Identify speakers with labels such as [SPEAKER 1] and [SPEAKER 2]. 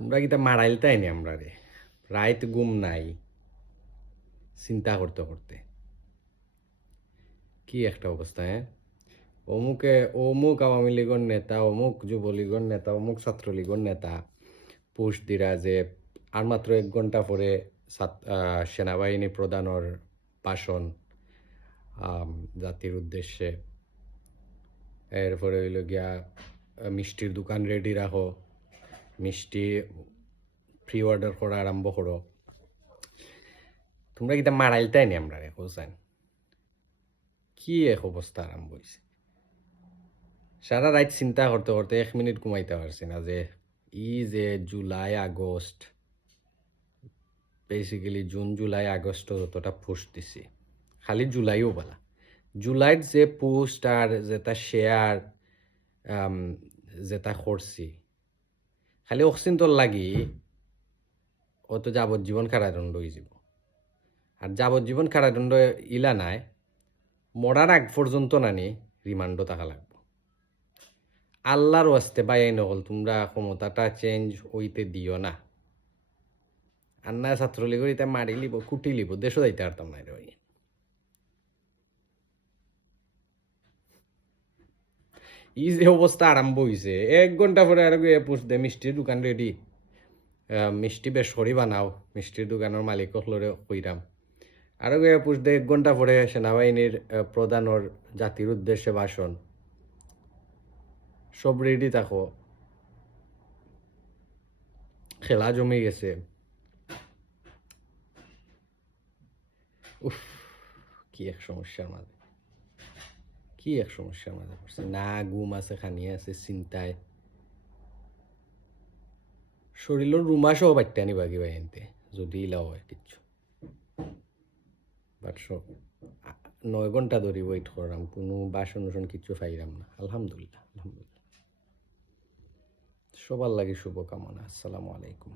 [SPEAKER 1] তোমরা কিতা মারাইলতাই নি আমরা রে? রাইত ঘুম নাই, চিন্তা করতে করতে। কি একটা অবস্থা হ্যাঁ? অমুকে, অমুক আওয়ামী লীগের নেতা, অমুক যুবলীগের নেতা, অমুক ছাত্রলীগের নেতা পোস্ট দিরা যে আর মাত্র এক ঘণ্টা পরে সেনাবাহিনী প্রধানের ভাষণ জাতির উদ্দেশ্যে। এরপরে হইল গিয়া মিষ্টির দোকান রেডি রাখো। মিষ্টি প্রি অর্ডার করা আরম্ভ করো। তোমরা কিতা মারাইলতাই নি আমরা রে, হোসেন? কি এক অবস্থা আরম্ভ হয়েছে সারা রাত চিন্তা করতে করতে এক মিনিট ঘুমাইতে পারছি না যে, ই যে July, August basically June, July, August যতটা পোস্ট দিছি, খালি জুলাইও বলা। জুলাইত যে পোস্ট আর যেটা শেয়ার যেটা করছি খালি অক্সিন তোর লাগি, ও তো যাবজ্জীবন কারাদণ্ড হয়ে যাব। আর যাবজ্জীবন কারাদণ্ড ইলা নাই, মরার আগ পর্যন্ত নানি রিমান্ডও থাকা লাগবে। আল্লাহর ওয়াস্তে বাইয়াই নকল তোমরা ক্ষমতাটা চেঞ্জ হইতে দিও না। আর না ছাত্রলীগের এটা মারি লিব, কুটি লিব, দেশও যাইতে পারতাম না রে ই যে অবস্থা আরম্ভ হয়েছে এক ঘণ্টা পরে আর পুষ দে, মিষ্টির দোকান রেডি মিষ্টি বেশ সরি বানাও, মিষ্টির দোকানের মালিক হলরে কইরাম আরও পুষ দে, এক ঘণ্টা পরে সেনাবাহিনীর প্রধানের জাতির উদ্দেশ্যে ভাষণ। সব রেডি থাকো। খেলা জমে গেছে। উফ, কি এক সমস্যার মাঝে কি এক সমস্যার মাঝে পড়ছে না ঘুম আছে, খানি আছে, চিন্তায়। শরীরের রুমাসও বাড়তে আনিবা কিবা এনতে, যদি ইলাও হয় কিচ্ছু। বাট নয় ঘণ্টা ধরে ওয়েট করলাম, কোনো বাসন উসন কিচ্ছু পাইলাম না। আলহামদুলিল্লাহ আলহামদুলিল্লাহ। সবার লাগে শুভকামনা, আসসালামু আলাইকুম।